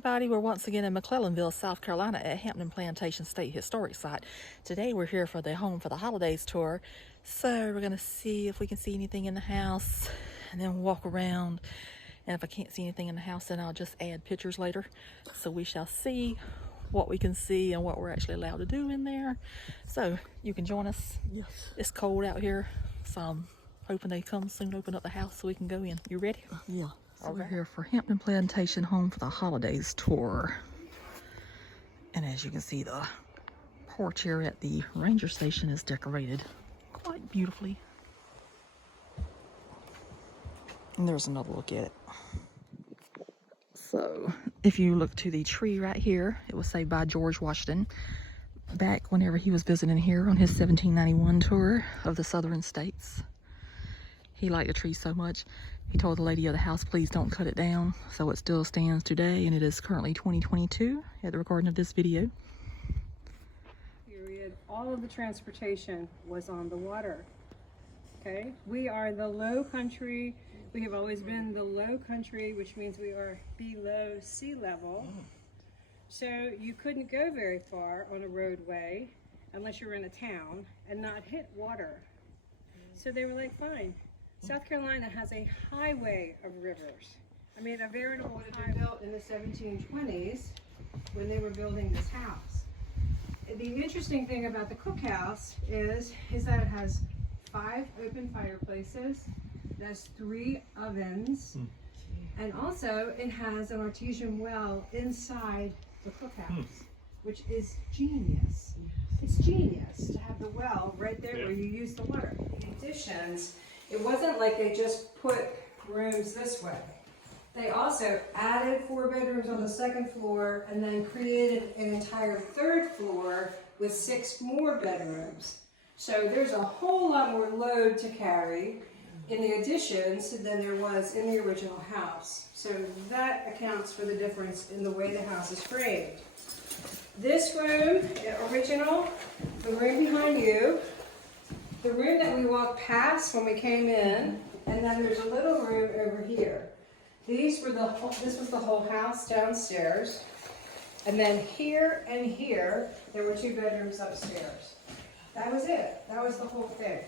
everybody, we're once again in McClellanville, South Carolina at Hampton Plantation State Historic Site. Today we're here for the Home for the Holidays tour. So we're going to see if we can see anything in the house and then walk around. And if I can't see anything in the house, then I'll just add pictures later. So we shall see what we can see and what we're actually allowed to do in there. So you can join us. Yes. It's cold out here, so I'm hoping they come soon, open up the house so we can go in. You ready? Yeah. So we're here for Hampton Plantation Home for the Holidays tour. And as you can see, the porch here at the ranger station is decorated quite beautifully. And there's another look at it. So if you look to the tree right here, it was saved by George Washington back whenever he was visiting here on his 1791 tour of the southern states. He liked the tree so much, he told the lady of the house, please don't cut it down. So it still stands today, and it is currently 2022 at the recording of this video. Period. All of the transportation was on the water. Okay, we are the low country. We have always been the low country, which means we are below sea level. So you couldn't go very far on a roadway unless you were in a town and not hit water. So they were like, fine. South Carolina has a highway of rivers. I mean, a veritable highway. Built in the 1720s when they were building this house. The interesting thing about the cookhouse is that it has 5 open fireplaces, it has 3 ovens, and also it has an artesian well inside the cookhouse, which is genius. It's genius to have the well right there where you use the water. The additions, it wasn't like they just put rooms this way. They also added 4 bedrooms on the 2nd floor and then created an entire 3rd floor with 6 more bedrooms. So there's a whole lot more load to carry in the additions than there was in the original house. So that accounts for the difference in the way the house is framed. This room, the original, the room behind you, the room that we walked past when we came in, and then there's a little room over here. This was the whole house downstairs. And then here and here, there were 2 bedrooms upstairs. That was it. That was the whole thing.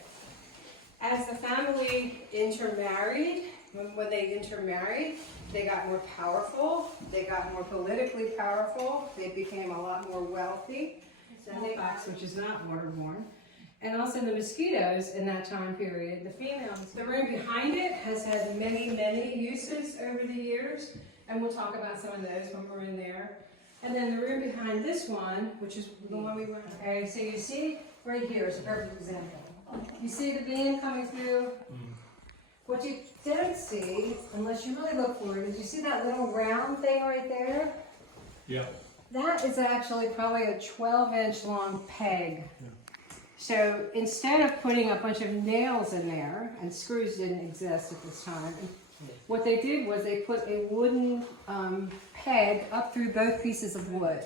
As the family intermarried, when they intermarried, they got more powerful, they got more politically powerful, they became a lot more wealthy. Smallpox, which is not waterborne. And also the mosquitoes in that time period, the females. The room behind it has had many, many uses over the years, and we'll talk about some of those when we're in there. And then the room behind this one, which is the one we went, okay, so you see right here is a perfect example. You see the beam coming through? What you don't see, unless you really look for it, is you see that little round thing right there? Yeah. That is actually probably a 12-inch long peg. Yeah. So instead of putting a bunch of nails in there, and screws didn't exist at this time, what they did was they put a wooden peg up through both pieces of wood.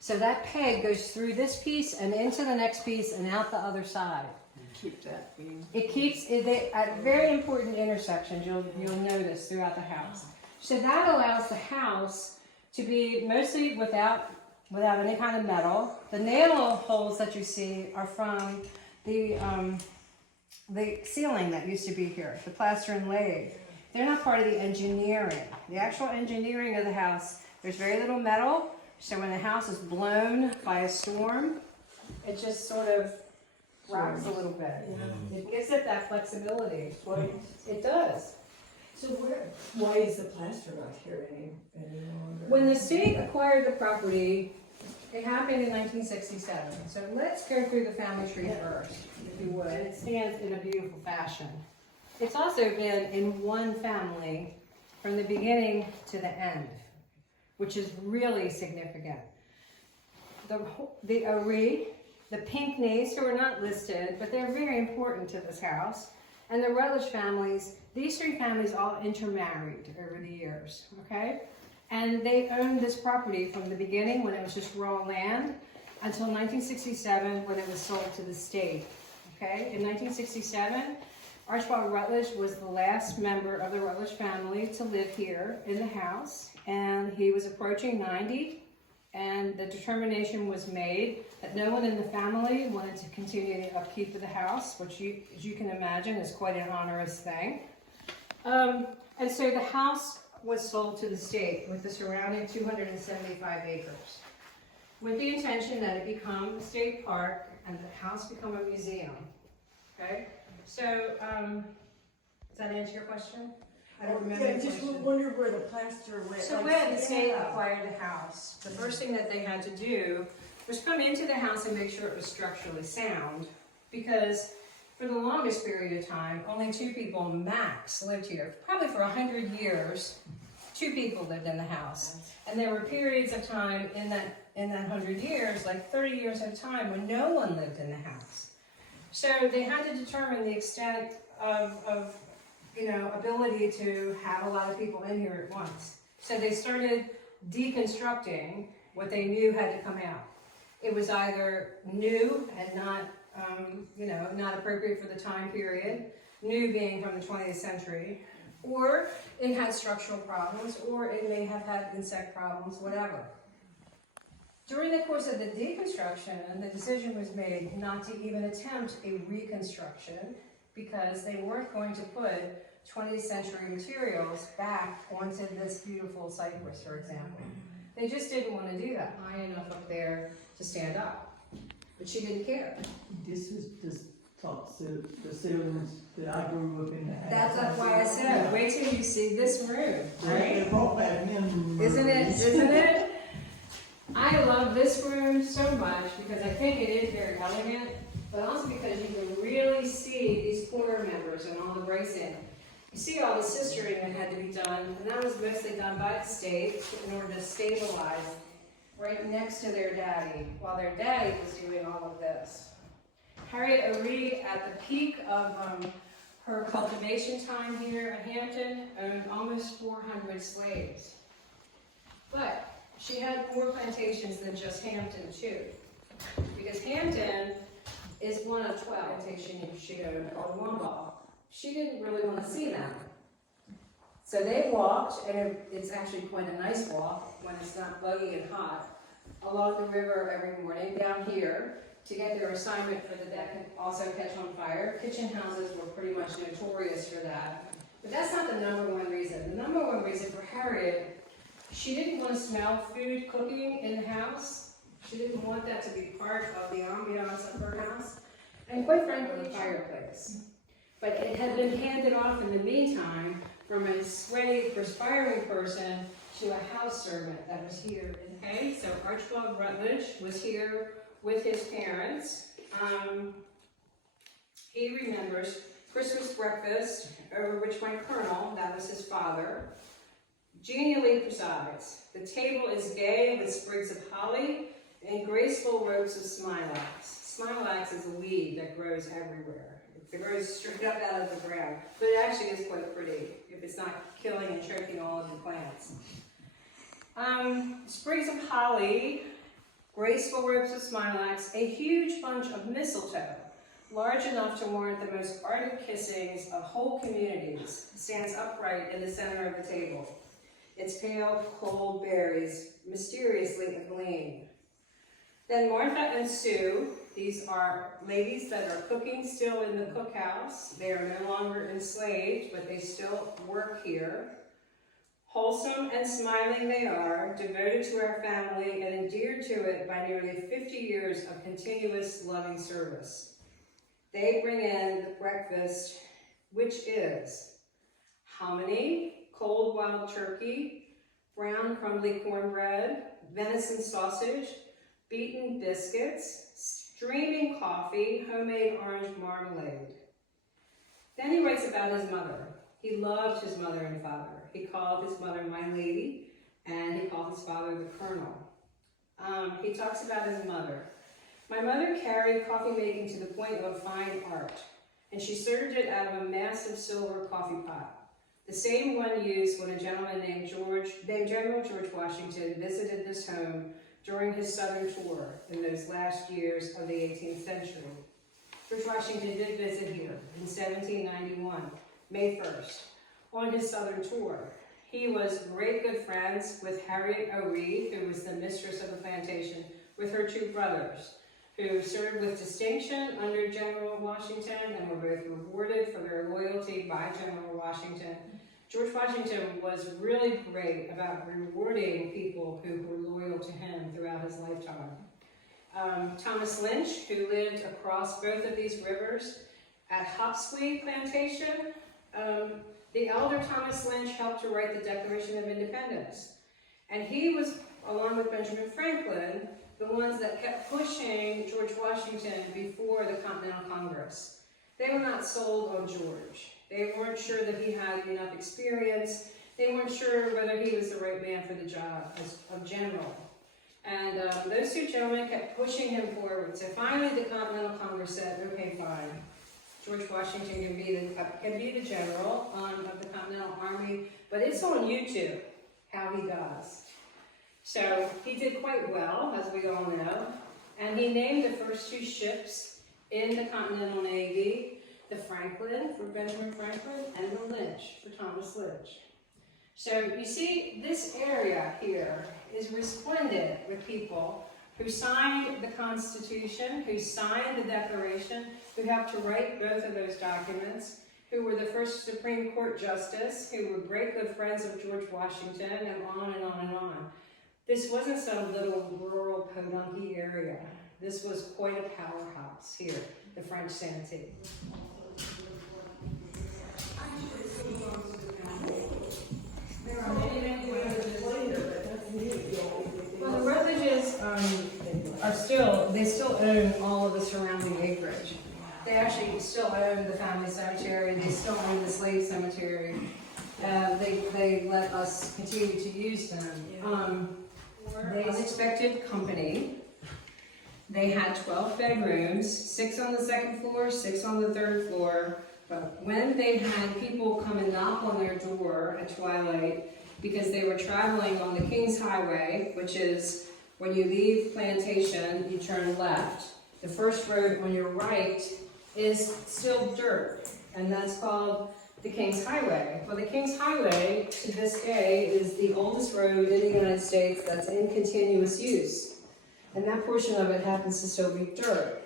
So that peg goes through this piece and into the next piece and out the other side. Keep that being. It keeps it at very important intersections. You'll notice throughout the house. So that allows the house to be mostly without any kind of metal. The nail holes that you see are from the ceiling that used to be here, the plaster and laid. They're not part of the engineering. The actual engineering of the house, there's very little metal. So when the house is blown by a storm, it just sort of rocks a little bit. Yeah. It gives it that flexibility. Well, it does. So why is the plaster not here any longer? When the state acquired the property, it happened in 1967. So let's go through the family tree first, if you would. And it stands in a beautiful fashion. It's also been in one family from the beginning to the end, which is really significant. The O'Ree, the Pinckneys, who are not listed, but they're very important to this house, and the Rutledge families, these 3 families all intermarried over the years, okay? And they owned this property from the beginning when it was just raw land until 1967 when it was sold to the state, okay? In 1967, Archibald Rutledge was the last member of the Rutledge family to live here in the house, and he was approaching 90, and the determination was made that no one in the family wanted to continue the upkeep of the house, which as you can imagine is quite an onerous thing. And so the house was sold to the state with the surrounding 275 acres, with the intention that it become a state park and the house become a museum. Okay? So, does that answer your question? I don't remember. Yeah, the just question. wondered where the plaster went. So like, when the state yeah. acquired the house, the first thing that they had to do was come into the house and make sure it was structurally sound, because for the longest period of time, only 2 people max lived here. Probably for 100 years, 2 people lived in the house. And there were periods of time in that 100 years, like 30 years at a time, when no one lived in the house. So they had to determine the extent of ability to have a lot of people in here at once. So they started deconstructing what they knew had to come out. It was either new and not appropriate for the time period, new being from the 20th century, or it had structural problems, or it may have had insect problems, whatever. During the course of the deconstruction, the decision was made not to even attempt a reconstruction because they weren't going to put 20th century materials back onto this beautiful cypress, for example. They just didn't want to do that high enough up there to stand up. But she didn't care. This is just the ceilings that I grew up in the house. That's why I said, wait till you see this room, right? They brought back in. Isn't it? I love this room so much because I think it is very elegant, but also because you can really see these corner members and all the bracing. You see all the sistering that had to be done, and that was mostly done by the state in order to stabilize right next to their daddy, while their daddy was doing all of this. Harriet O'Reilly, at the peak of her cultivation time here at Hampton, owned almost 400 slaves. But she had more plantations than just Hampton, too. Because Hampton is one of 12 plantations she owned called Wamball. She didn't really want to see them. So they walked, and it's actually quite a nice walk when it's not buggy and hot, along the river every morning down here to get their assignment for the day. Can also catch on fire. Kitchen houses were pretty much notorious for that. But that's not the number one reason. The number one reason for Harriet, she didn't want to smell food cooking in the house. She didn't want that to be part of the ambiance of her house. And quite frankly, the fireplace. But it had been handed off in the meantime from a sweaty, perspiring person to a house servant that was here. Okay, so Archibald Rutledge was here with his parents. He remembers Christmas breakfast, over which went Colonel, that was his father, genially presides. The table is gay with sprigs of holly and graceful ropes of smilax. Smilax is a weed that grows everywhere. It grows straight up out of the ground, but it actually is quite pretty if it's not killing and choking all of the plants. Sprigs of holly, graceful ropes of smilax, a huge bunch of mistletoe, large enough to warrant the most ardent kissings of whole communities, stands upright in the center of the table. Its pale, cold berries mysteriously agleam. Then Martha and Sue, these are ladies that are cooking still in the cookhouse. They are no longer enslaved, but they still work here. Wholesome and smiling they are, devoted to our family and endeared to it by nearly 50 years of continuous loving service. They bring in the breakfast, which is hominy, cold wild turkey, brown crumbly cornbread, venison sausage, beaten biscuits, streaming coffee, homemade orange marmalade. Then he writes about his mother. He loved his mother and father. He called his mother my lady, and he called his father the colonel. He talks about his mother. My mother carried coffee making to the point of a fine art, and she served it out of a massive silver coffee pot, the same one used when a gentleman named General George Washington visited this home during his southern tour in those last years of the 18th century. George Washington did visit here in 1791, May 1st, on his southern tour. He was great good friends with Harriet O'Reed, who was the mistress of the plantation, with her two brothers, who served with distinction under General Washington and were both rewarded for their loyalty by General Washington. George Washington was really great about rewarding people who were loyal to him throughout his lifetime. Thomas Lynch, who lived across both of these rivers at Hopswee Plantation, the elder Thomas Lynch helped to write the Declaration of Independence. And he was, along with Benjamin Franklin, the ones that kept pushing George Washington before the Continental Congress. They were not sold on George. They weren't sure that he had enough experience. They weren't sure whether he was the right man for the job of general. And those two gentlemen kept pushing him forward. So finally the Continental Congress said, okay, fine. George Washington can be the general of the Continental Army, but it's on YouTube how he does. So he did quite well, as we all know, and he named the first two ships in the Continental Navy, the Franklin for Benjamin Franklin and the Lynch for Thomas Lynch. So you see, this area here is resplendent with people who signed the Constitution, who signed the Declaration, who helped to write both of those documents, who were the first Supreme Court Justice, who were great good friends of George Washington, and on and on and on. This wasn't some little rural podunky area. This was quite a powerhouse here, the French Santee. There are many ravages later, but that's neat. Well, the Rutledges they still own all of the surrounding acreage. They actually still own the family cemetery. They still own the slave cemetery. They let us continue to use them. They unexpected company. They had 12 bedrooms, 6 on the second floor, 6 on the third floor. But when they had people come and knock on their door at twilight because they were traveling on the King's Highway, which is when you leave Plantation, you turn left. The first road on your right is still dirt, and that's called the King's Highway. Well, the King's Highway to this day is the oldest road in the United States that's in continuous use. And that portion of it happens to still be dirt.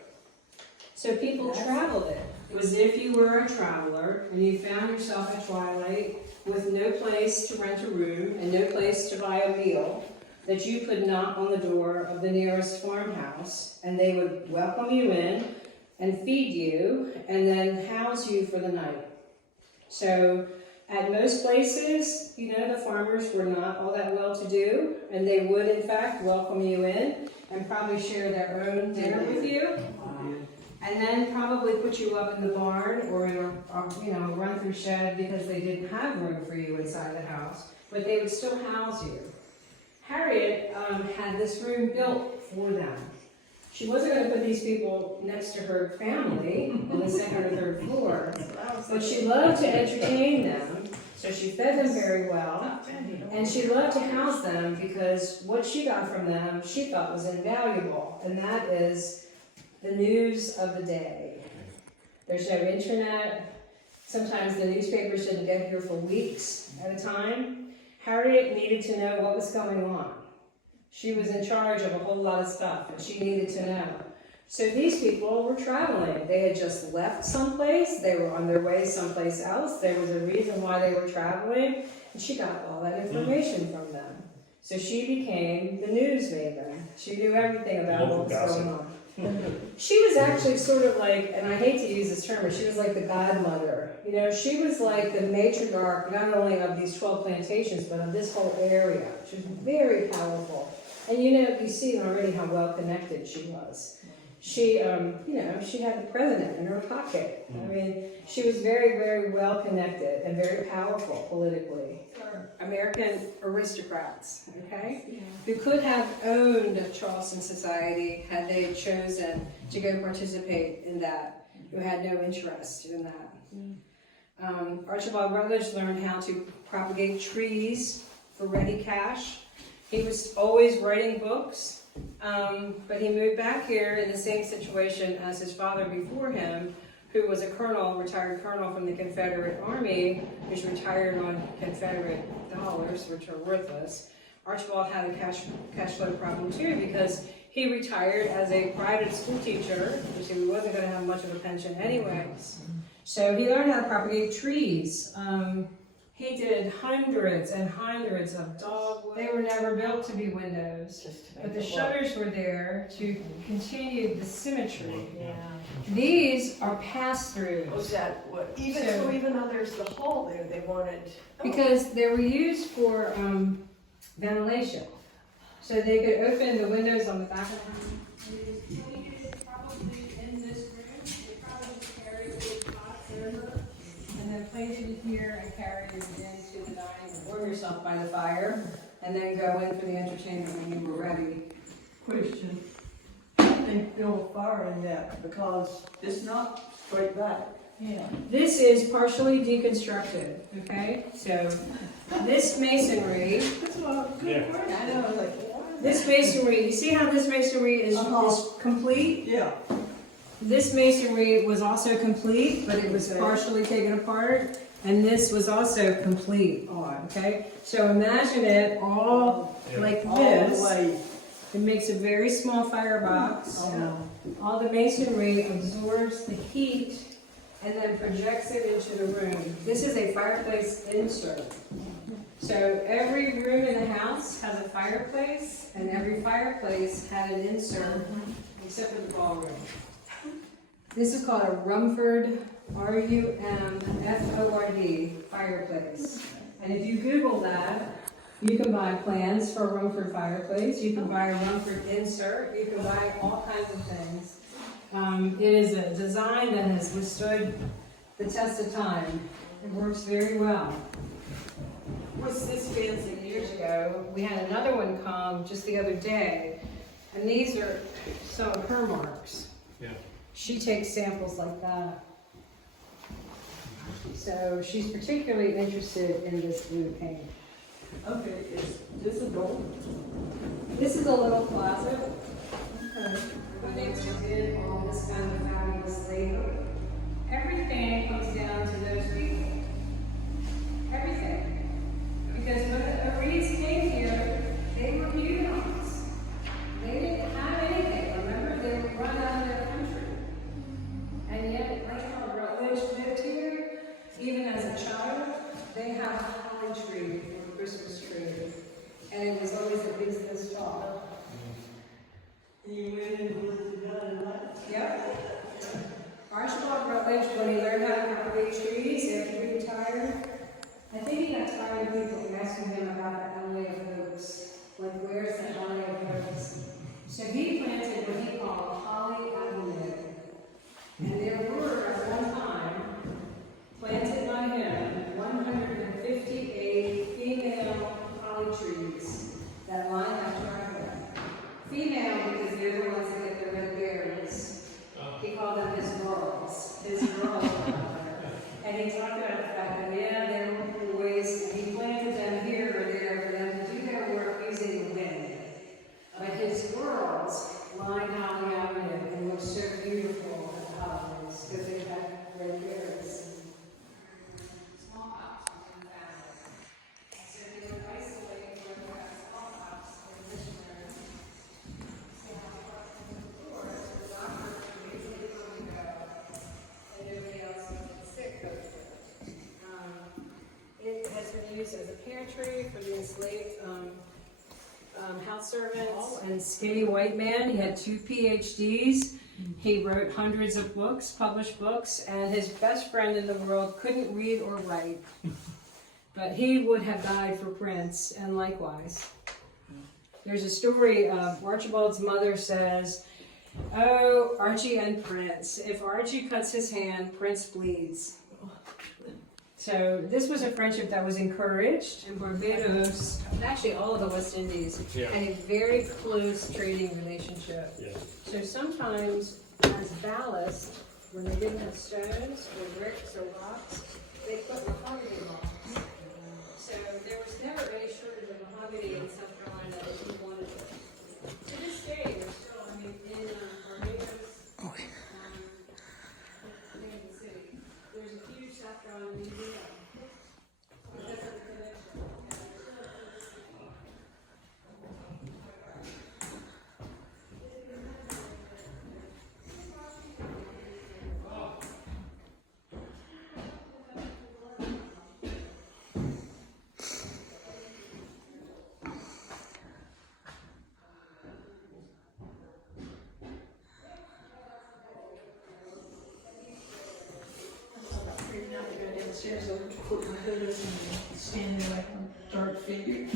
So people traveled it. It was if you were a traveler and you found yourself at twilight with no place to rent a room and no place to buy a meal, that you could knock on the door of the nearest farmhouse and they would welcome you in and feed you and then house you for the night. So at most places, you know, the farmers were not all that well to do, and they would in fact welcome you in and probably share their own dinner with you. And then probably put you up in the barn or in a run-through shed because they didn't have room for you inside the house, but they would still house you. Harriet had this room built for them. She wasn't going to put these people next to her family on the second or third floor, but she loved to entertain them, so she fed them very well, and she loved to house them because what she got from them she thought was invaluable, and that is the news of the day. There's no internet. Sometimes the newspapers didn't get here for weeks at a time. Harriet needed to know what was going on. She was in charge of a whole lot of stuff, and she needed to know. So these people were traveling. They had just left someplace. They were on their way someplace else. There was a reason why they were traveling, and she got all that information from them. So she became the news maven. She knew everything about what was going on. She was actually sort of like, and I hate to use this term, but she was like the godmother. You know, she was like the matriarch, not only of these 12 plantations, but of this whole area. She was very powerful. And you know, you see already how well connected she was. She, she had the president in her pocket. I mean, she was very, very well connected and very powerful politically. American aristocrats, okay, who could have owned Charleston society had they chosen to go participate in that, who had no interest in that. Archibald Rutledge learned how to propagate trees for ready cash. He was always writing books. But he moved back here in the same situation as his father before him, who was a colonel, retired colonel from the Confederate Army, who's retired on Confederate dollars, which are worthless. Archibald had a cash flow problem too, because he retired as a private school teacher, which he wasn't going to have much of a pension anyways. So he learned how to propagate trees. He did hundreds and hundreds of dogwood. They were never built to be windows, but the shutters were there to continue the symmetry. Yeah. These are pass-throughs. Was that what, even, So- so even though there's the hole there, they wanted. Because they were used for ventilation. So they could open the windows on the back of the house. Probably in this room, they probably just carried the pots over and then placed it here and carried it into the dining room. Warm yourself by the fire and then go in for the entertainment when you were ready. Question. I think build a fire in that because it's not straight back. Yeah. This is partially deconstructed, okay? So this masonry, That's what, good word, I know, I was like, what? this masonry, you see how this masonry is complete? Yeah. This masonry was also complete, but it was Okay. partially taken apart, and this was also complete on, okay? So imagine it all like All the this. way. It makes a very small firebox. All the masonry absorbs the heat and then projects it into the room. This is a fireplace insert. So every room in the house has a fireplace, and every fireplace had an insert, except for the ballroom. This is called a Rumford, R-U-M-F-O-R-D, fireplace. And if you Google that, you can buy plans for a Rumford fireplace, you can buy a Rumford insert, you can buy all kinds of things. It is a design that has withstood the test of time. It works very well. Was this fancy years ago? We had another one come just the other day, and these are some of her marks. Yeah. She takes samples like that. So she's particularly interested in this blue paint. Okay, is this a door? This is a little closet. When they did all this kind of fabulous labor, everything comes down to those people. Everything. Because when the Reeds came here, they were Huguenots. They didn't have anything. Remember, they were run out of their country. And yet, like how Rutledge lived here, even as a child, they had a holly tree or a Christmas tree. And it was always a business dog. You went in with the gun and light? Yep. Archibald Rutledge, when he learned how to propagate trees after he retired, I think he got tired of people asking him about the alley of oaks. Like, where's the alley of oaks? So he planted what he called Holly Avenue. And there were, at one time, planted by him, 158 female holly trees that line that driveway. Female because they're the ones that get the red berries. He called them his girls. His girls. And he talked about the fact that, yeah, they were boys, and he planted them here or there for them to do their work using the wind. But his girls lined Holly Avenue and looked so beautiful at the holidays because they had red berries. Small house was in the family. So they would isolate where they had small house and missionaries. See how they worked in the floor, so the doctor could usually come and go, and nobody else would get sick over it. It has been used as a pantry for the enslaved house servants and skinny white man. He had 2 PhDs. He wrote hundreds of books, published books, and his best friend in the world couldn't read or write. But he would have died for Prince, and likewise. There's a story of Archibald's mother says, "Oh, Archie and Prince. If Archie cuts his hand, Prince bleeds." So this was a friendship that was encouraged in Barbados, actually all of the West Indies, Yeah. and a very close trading relationship. Yeah. So sometimes as ballast, when they didn't have stones or bricks or rocks, they put mahogany logs. So there was never any shortage of mahogany in South Carolina if you wanted it. To this upstairs over to put my hood and stand there like a dark figure.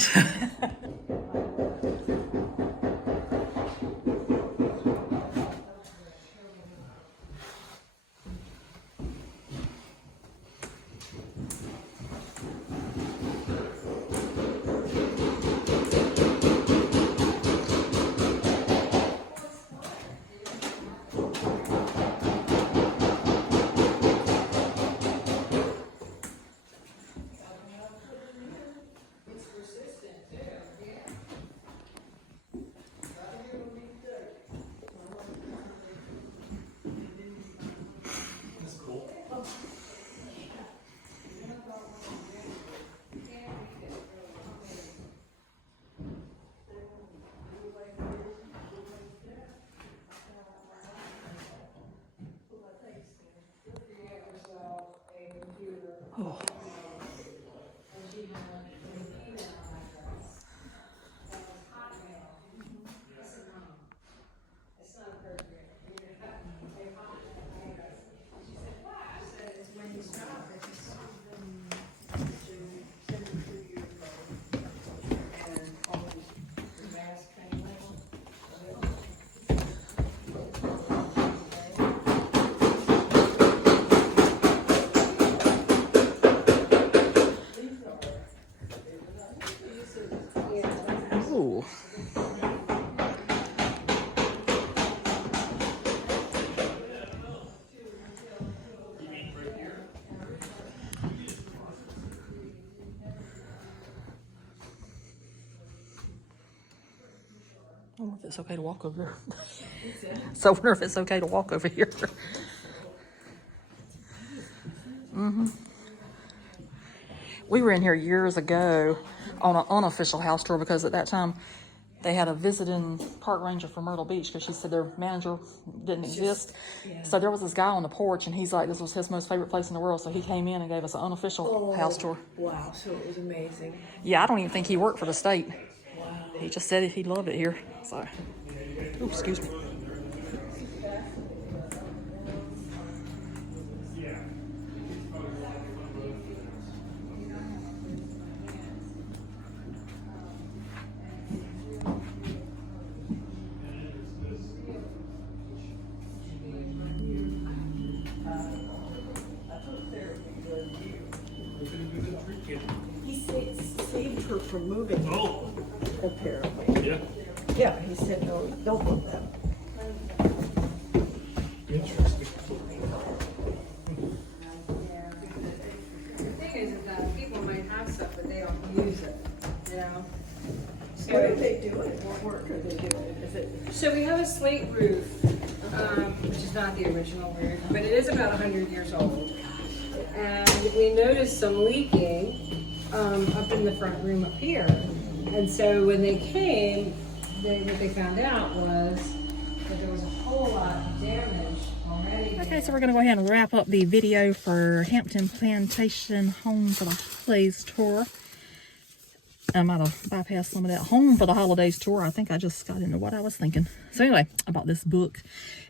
Oh. Ooh. I wonder if it's okay to walk over there. So I wonder if it's okay to walk over here. We were in here years ago on an unofficial house tour because at that time they had a visiting park ranger from Myrtle Beach because she said their manager didn't exist. So there was this guy on the porch and he's like, this was his most favorite place in the world. So he came in and gave us an unofficial house tour. Wow, so it was amazing. Yeah, I don't even think he worked for the state. Wow. He just said he loved it here. So, ooh, excuse me. He saved her from moving. Oh, Apparently. yeah. Yeah, he said, no, don't move that. Interesting. The thing is that people might have stuff, but they don't use it, you know? What are they doing? What work are they doing? Is it? So we have a slate roof, which is not the original roof, but it is about 100 years old. And we noticed some leaking up in the front room up here. And so when they came, what they found out was that there was a whole lot of damage already. Okay, so we're going to go ahead and wrap up the video for Hampton Plantation Home for the Holidays tour. I might have bypassed some of that Home for the Holidays tour. I think I just got into what I was thinking. So anyway, about this book.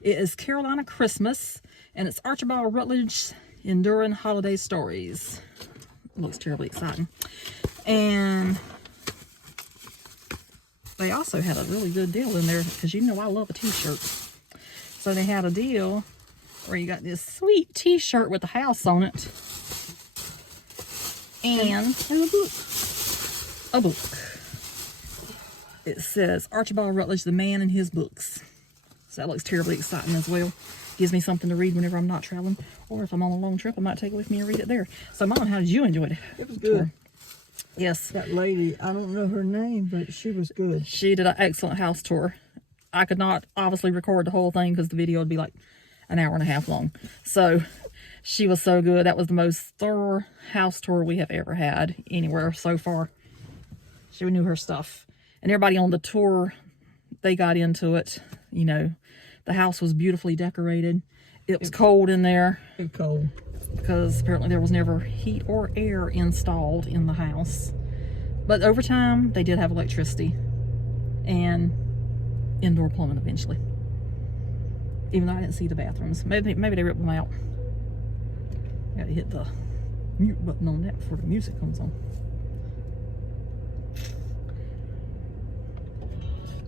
It is Carolina Christmas, and it's Archibald Rutledge's Enduring Holiday Stories. It looks terribly exciting. And they also had a really good deal in there, because you know I love a t-shirt. So they had a deal where you got this sweet t-shirt with a house on it. And a book. A book. It says Archibald Rutledge, the Man and His Books. So that looks terribly exciting as well. Gives me something to read whenever I'm not traveling. Or if I'm on a long trip, I might take it with me and read it there. So Mom, how did you enjoy it? It was good. Yes. That lady, I don't know her name, but she was good. She did an excellent house tour. I could not obviously record the whole thing because the video would be like an hour and a half long. So she was so good. That was the most thorough house tour we have ever had anywhere so far. She knew her stuff. And everybody on the tour, they got into it. You know, the house was beautifully decorated. It was cold in there. It's cold. Because apparently there was never heat or air installed in the house. But over time, they did have electricity and indoor plumbing eventually. Even though I didn't see the bathrooms. Maybe they ripped them out. Got to hit the mute button on that before the music comes on.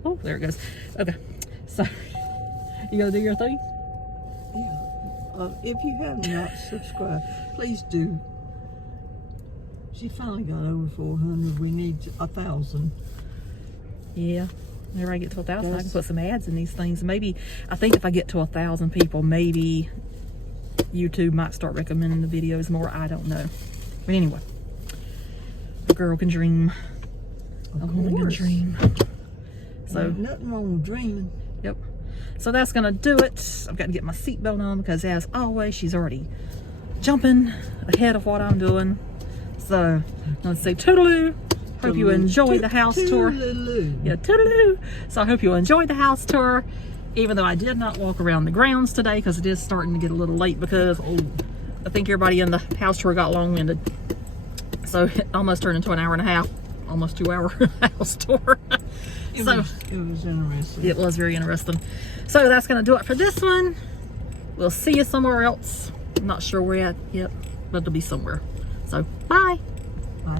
Oh, there it goes. Okay, so you gotta do your thing. Yeah. If you have not subscribed, please do. She finally got over 400. We need 1,000. Yeah. Whenever I get to 1,000, I can Yes. put some ads in these things. Maybe, I think if I get to 1,000 people, maybe YouTube might start recommending the videos more. I don't know. But anyway, a girl can dream. A woman can course. dream. So, Ain't nothing wrong with dreaming. yep. So that's gonna do it. I've got to get my seatbelt on because, as always, she's already jumping ahead of what I'm doing. So I'm gonna say toodaloo. Hope you enjoyed the house tour. Toodaloo. Yeah, toodaloo. So I hope you enjoyed the house tour, even though I did not walk around the grounds today because it is starting to get a little late because I think everybody in the house tour got long-winded. So it almost turned into an hour and a half, almost 2 hour house tour. It So was interesting. it was very interesting. So that's gonna do it for this one. We'll see you somewhere else. I'm not sure where at yet, but it'll be somewhere. So bye. Bye.